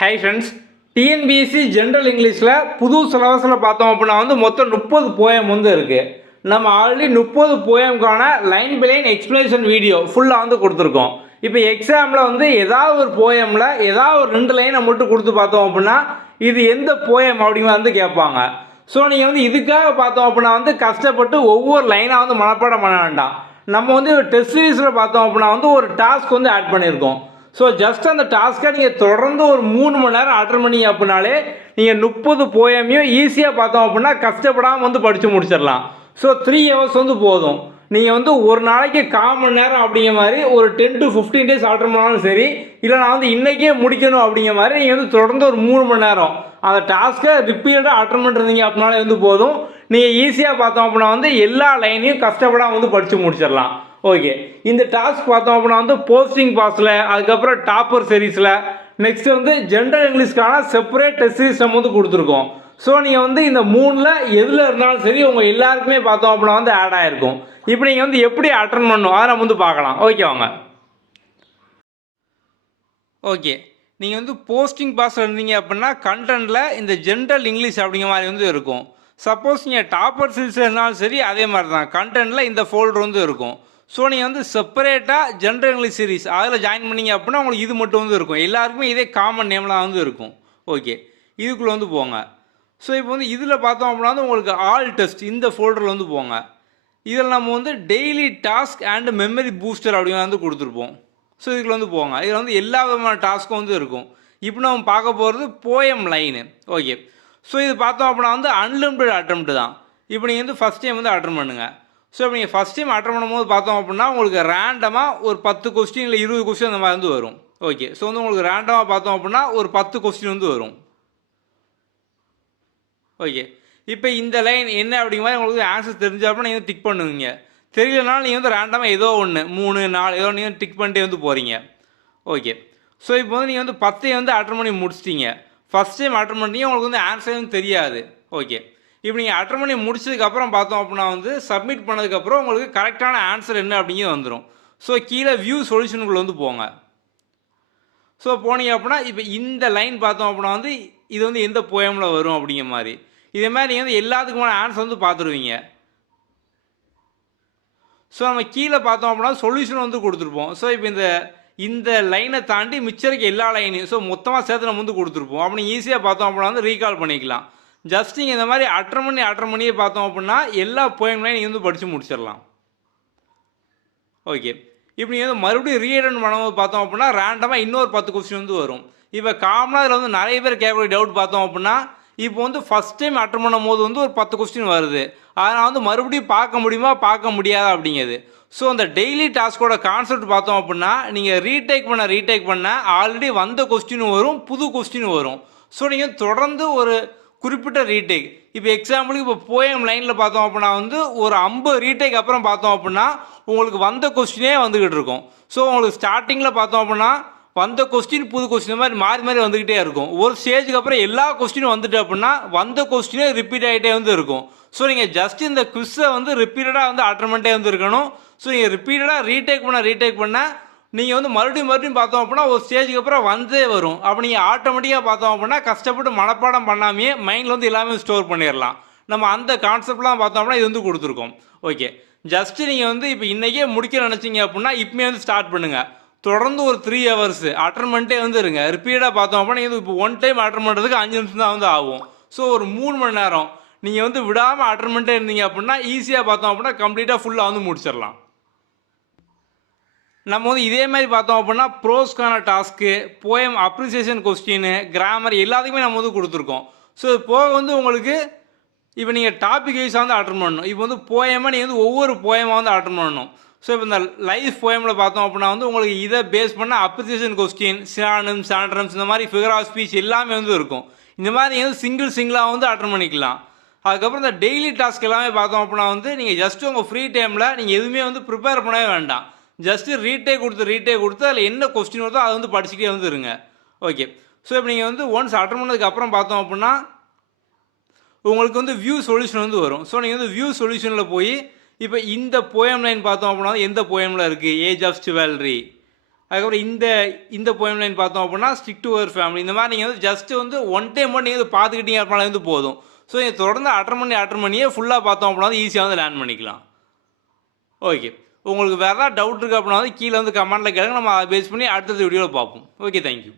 Hi friends, TNPSC general இங்கிலீஷில் புது சிலபஸில் பார்த்தோம் அப்படின்னா மொத்தம் 30 போயம் இருக்குது. நம்ம ஆல்ரெடி 30 போயம்கான line by line explanation video ஃபுல்லாக கொடுத்துருக்கோம். இப்போ எக்ஸாமில் ஏதாவது ஒரு போயமில் ஏதாவது ஒரு 2 லைனை மட்டும் கொடுத்து பார்த்தோம் அப்படின்னா இது எந்த போயம் அப்படிங்கிற கேட்பாங்க. ஸோ நீங்கள் இதுக்காக பார்த்தோம் அப்படின்னா கஷ்டப்பட்டு ஒவ்வொரு லைனாக மனப்பாடம் பண்ண வேண்டாம். நம்ம டெஸ்ட் சீரீஸில் பார்த்தோம் அப்படின்னா ஒரு டாஸ்க் ஆட் பண்ணியிருக்கோம். ஸோ ஜஸ்ட் அந்த டாஸ்க்கை நீங்கள் தொடர்ந்து ஒரு 3 மணி நேரம் அட்டன் பண்ணீங்க அப்படின்னாலே நீங்கள் 30 போயமையும் ஈஸியாக பார்த்தோம் அப்படின்னா கஷ்டப்படாமல் படித்து முடிச்சிடலாம். ஸோ 3 ஹவர்ஸ் போதும். நீங்கள் ஒரு நாளைக்கு 1/4 மணி நேரம் அப்படிங்கிற மாதிரி ஒரு 10 to 15 days அட்டன் பண்ணாலும் சரி, இல்லை நான் இன்றைக்கே முடிக்கணும் அப்படிங்கிற மாதிரி நீங்கள் தொடர்ந்து ஒரு 3 மணி நேரம் அந்த டாஸ்க்கை ரிப்பீட்டடாக அட்டன் பண்ணிருந்தீங்க அப்படின்னாலே போதும். நீங்கள் ஈஸியாக பார்த்தோம் அப்படின்னா எல்லா லைனையும் கஷ்டப்படாமல் படித்து முடிச்சிடலாம். ஓகே, இந்த டாஸ்க் பார்த்தோம் அப்படின்னா போஸ்டிங் பாஸில், அதுக்கப்புறம் டாப்பர் சீரீஸில், நெக்ஸ்ட் ஜென்ரல் இங்கிலீஷ்க்கான செப்பரேட் டெஸ்ட் சீரீஸ் நம்ம கொடுத்துருக்கோம். ஸோ நீங்கள் இந்த 3ல் எதில் இருந்தாலும் சரி உங்கள் எல்லாருக்குமே பார்த்தோம் அப்படின்னா ஆட் ஆகிருக்கும். இப்போ நீங்கள் எப்படி அட்டன் பண்ணணும் அதை நம்ம பார்க்கலாம். ஓகே வாங்க. ஓகே, நீங்கள் போஸ்டிங் பாஸில் இருந்தீங்க அப்படின்னா கண்டென்ட்டில் இந்த ஜென்ரல் இங்கிலீஷ் அப்படிங்கிற மாதிரி இருக்கும். சப்போஸ் நீங்கள் டாப்பர் சீரீஸில் இருந்தாலும் சரி அதே மாதிரி தான் கண்டென்ட்டில் இந்த ஃபோல்டர் இருக்கும். ஸோ நீங்கள் செப்பரேட்டாக ஜென்ரல் இங்கிலீஷ் சீரீஸ் அதில் ஜாயின் பண்ணிங்க அப்படின்னா உங்களுக்கு இது மட்டும் இருக்கும். எல்லாருக்குமே இதே காமன் நேம்லாம் இருக்கும். ஓகே, இதுக்குள்ளே போங்க. ஸோ இப்போ இதில் பார்த்தோம் அப்படின்னா உங்களுக்கு ஆல் டெஸ்ட் இந்த ஃபோல்டரில் போங்க. இதில் நம்ம daily task and memory booster அப்படிங்கிற கொடுத்துருப்போம். ஸோ இதுக்குள்ள போங்க. இதில் எல்லா விதமான டாஸ்க்கும் இருக்கும். இப்போ நம்ம பார்க்க போகிறது போயம் லைனு. ஓகே, ஸோ இது பார்த்தோம் அப்படின்னா அன்லிமிட்டட் அட்டெம்ப்ட் தான். இப்போ நீங்கள் ஃபஸ்ட் டைம் அட்டன் பண்ணுங்கள். ஸோ இப்போ நீங்கள் ஃபஸ்ட் டைம் அட்டன் பண்ணும்போது பார்த்தோம் அப்படின்னா உங்களுக்கு ரேண்டமாக ஒரு 10 கொஸ்டின் இல்லை 20 கொஸ்டின் அந்த மாதிரி வரும். ஓகே, ஸோ உங்களுக்கு ரேண்டமாக பார்த்தோம் அப்படின்னா ஒரு 10 கொஸ்டின் வரும். ஓகே, இப்போ இந்த லைன் என்ன அப்படிங்கிற மாதிரி உங்களுக்கு ஆன்சர் தெரிஞ்ச அப்படின்னா நீங்கள் டிக் பண்ணுவீங்க. தெரியலனாலும் நீங்கள் ரேண்டமாக ஏதோ ஒன்று 3 4 ஏதோ நீங்கள் டிக் பண்ணிட்டே போகிறீங்க. ஓகே, ஸோ இப்போ நீங்கள் 10 அட்டன் பண்ணி முடிச்சிட்டிங்க. ஃபஸ்ட் டைம் அட்டன் பண்ணிட்டீங்க, உங்களுக்கு ஆன்சரும் தெரியாது. ஓகே, இப்போ நீங்கள் அட்டன் பண்ணி முடிச்சதுக்கப்புறம் பார்த்தோம் அப்படின்னா சப்மிட் பண்ணதுக்கப்புறம் உங்களுக்கு கரெக்டான ஆன்சர் என்ன அப்படிங்கிறது வந்துடும். ஸோ கீழே வியூ சொல்யூஷனுக்குள்ளே போங்க. ஸோ போனீங்க அப்படின்னா இப்போ இந்த லைன் பார்த்தோம் அப்படின்னா இது எந்த போயமில் வரும் அப்படிங்கிற மாதிரி இதே மாதிரி நீங்கள் எல்லாத்துக்குமான ஆன்சர் பார்த்துருவீங்க. ஸோ நம்ம கீழே பார்த்தோம் அப்படின்னா சொல்யூஷன் கொடுத்துருப்போம். ஸோ இப்போ இந்த லைனை தாண்டி மிச்சருக்கு எல்லா லைனையும் ஸோ மொத்தமாக சேர்த்து நம்ம கொடுத்துருப்போம். அப்படி ஈஸியாக பார்த்தோம் அப்படின்னா ரீகால் பண்ணிக்கலாம். ஜஸ்ட் நீங்கள் இந்த மாதிரி அட்டன் பண்ணியே பார்த்தோம் அப்படின்னா எல்லா போயம்லையும் நீங்கள் படித்து முடிச்சிடலாம். ஓகே, இப்போ நீங்கள் மறுபடியும் ரீஅட்டன் பண்ணும்போது பார்த்தோம் அப்படின்னா ரேண்டமாக இன்னொரு 10 கொஸ்டின் வரும். இப்போ காமனாக இதில் நிறைய பேர் கேட்கக்கூடிய டவுட் பார்த்தோம் அப்படின்னா இப்போ ஃபஸ்ட் டைம் அட்டன் பண்ணும் போது ஒரு 10 கொஸ்டின் வருது. அதனால் மறுபடியும் பார்க்க முடியுமா பார்க்க முடியாதா அப்படிங்கிறது. ஸோ அந்த டெய்லி டாஸ்கோட கான்செப்ட் பார்த்தோம் அப்படின்னா நீங்கள் ரீடேக் பண்ண ஆல்ரெடி வந்த கொஸ்டின் வரும், புது கொஸ்டின் வரும். ஸோ நீங்கள் தொடர்ந்து ஒரு குறிப்பிட்ட ரீடேக் இப்போ எக்ஸாம்பிளுக்கு இப்போ போயம் லைனில் பார்த்தோம் அப்படின்னா ஒரு 50 ரீடேக் அப்புறம் பார்த்தோம் அப்படின்னா உங்களுக்கு வந்த கொஸ்டினே வந்துக்கிட்டு இருக்கும். ஸோ உங்களுக்கு ஸ்டார்டிங்கில் பார்த்தோம் அப்படின்னா வந்த கொஸ்டின் புது கொஸ்டின் மாதிரி மாறி வந்துக்கிட்டே இருக்கும். ஒரு ஸ்டேஜுக்கு அப்புறம் எல்லா கொஸ்டினும் வந்துட்டு அப்படின்னா வந்த கொஸ்டினே ரிப்பீட் ஆகிட்டே இருக்கும். ஸோ நீங்கள் ஜஸ்ட் இந்த குவிஸை ரிப்பீட்டடாக அட்டன் பண்ணிட்டே இருக்கணும். ஸோ நீங்கள் ரிப்பீட்டடாக ரீடேக் பண்ண நீங்கள் மறுபடியும் பார்த்தோம் அப்படின்னா ஒரு ஸ்டேஜுக்கு அப்புறம் வந்தே வரும். அப்போ நீங்கள் ஆட்டோமேட்டிக்காக பார்த்தோம் அப்படின்னா கஷ்டப்பட்டு மனப்பாடம் பண்ணாமையே மைண்டில் எல்லாமே ஸ்டோர் பண்ணிடலாம். நம்ம அந்த கான்செப்ட்லாம் பார்த்தோம் அப்படின்னா இது கொடுத்துருக்கோம். ஓகே, ஜஸ்ட்டு நீங்கள் இப்போ இன்றைக்கே முடிக்க நினச்சிங்க அப்படின்னா இப்போயே ஸ்டார்ட் பண்ணுங்கள். தொடர்ந்து ஒரு 3 ஹவர்ஸ் அட்டன் பண்ணிட்டே இருங்க. ரிப்பீட்டாக பார்த்தோம் அப்படின்னா இப்போ ஒன் டைம் அட்டன் பண்ணுறதுக்கு 5 நிமிஷம் தான் ஆகும். ஸோ ஒரு 3 மணி நேரம் நீங்கள் விடாமல் அட்டன் பண்ணிட்டே இருந்தீங்க அப்படின்னா ஈஸியாக பார்த்தோம் அப்படின்னா கம்ப்ளீட்டாக ஃபுல்லாக முடிச்சிடலாம். நம்ம இதே மாதிரி பார்த்தோம் அப்படின்னா ப்ரோஸ்க்கான task, poem appreciation question, grammar எல்லாத்துக்குமே நம்ம கொடுத்துருக்கோம். ஸோ இது போக உங்களுக்கு இப்போ நீங்கள் டாபிக் வைஸாக அட்டன் பண்ணணும். இப்போ போயமாக நீங்கள் ஒவ்வொரு போயமாக அட்டன் பண்ணணும். ஸோ இப்போ இந்த லைஃப் போயமில் பார்த்தோம் அப்படின்னா உங்களுக்கு இதை பேஸ் பண்ண அப்ரிசியேஷன் கொஸ்டின், சினானிம்ஸ், ஆண்ட்ரம்ஸ் இந்த மாதிரி ஃபிகர் ஆஃப் ஸ்பீச் எல்லாமே இருக்கும். இந்த மாதிரி நீங்கள் சிங்கிளாக அட்டன் பண்ணிக்கலாம். அதுக்கப்புறம் இந்த டெய்லி டாஸ்க் எல்லாமே பார்த்தோம் அப்படின்னா நீங்கள் ஜஸ்ட் உங்கள் ஃப்ரீ டைமில் நீங்கள் எதுவுமே ப்ரிப்பேர் பண்ணவே வேண்டாம். ஜஸ்ட்டு ரீடேக் கொடுத்து அதில் என்ன கொஸ்டின் வருதோ அதை படிச்சுட்டே இருங்க. ஓகே, ஸோ இப்போ நீங்கள் ஒன்ஸ் அட்டன் பண்ணதுக்கப்புறம் பார்த்தோம் அப்படின்னா உங்களுக்கு வியூ சொல்யூஷன் வரும். ஸோ நீங்கள் வியூ சொல்யூஷனில் போய் இப்போ இந்த போயம் லைன் பார்த்தோம் அப்படின்னா எந்த போயமில் இருக்குது, ஏஜ் ஆஃப் சிவல்ரி, அதுக்கப்புறம் இந்த போயம் லைன் பார்த்தோம் அப்படின்னா ஸ்டிக் டு யுவர் ஃபேமிலி. இந்த மாதிரி நீங்கள் வந்து ஜஸ்ட் வந்து ஒன் டைம் மட்டும் நீங்கள் வந்து பார்த்துக்கிட்டீங்க அப்படின்னா வந்து போதும். ஸோ நீங்கள் தொடர்ந்து அட்டன் பண்ணியே ஃபுல்லாக பார்த்தோம் அப்படின்னா வந்து ஈஸியாக வந்து லேர்ன் பண்ணிக்கலாம். ஓகே, உங்களுக்கு வேறு ஏதாவது டவுட் இருக்குது அப்படின்னா வந்து கீழே வந்து கமெண்ட்டில் கேளுங்க. நம்ம அதை பேஸ் பண்ணி அடுத்தது வீடியோவில் பார்ப்போம். Okay, thank you.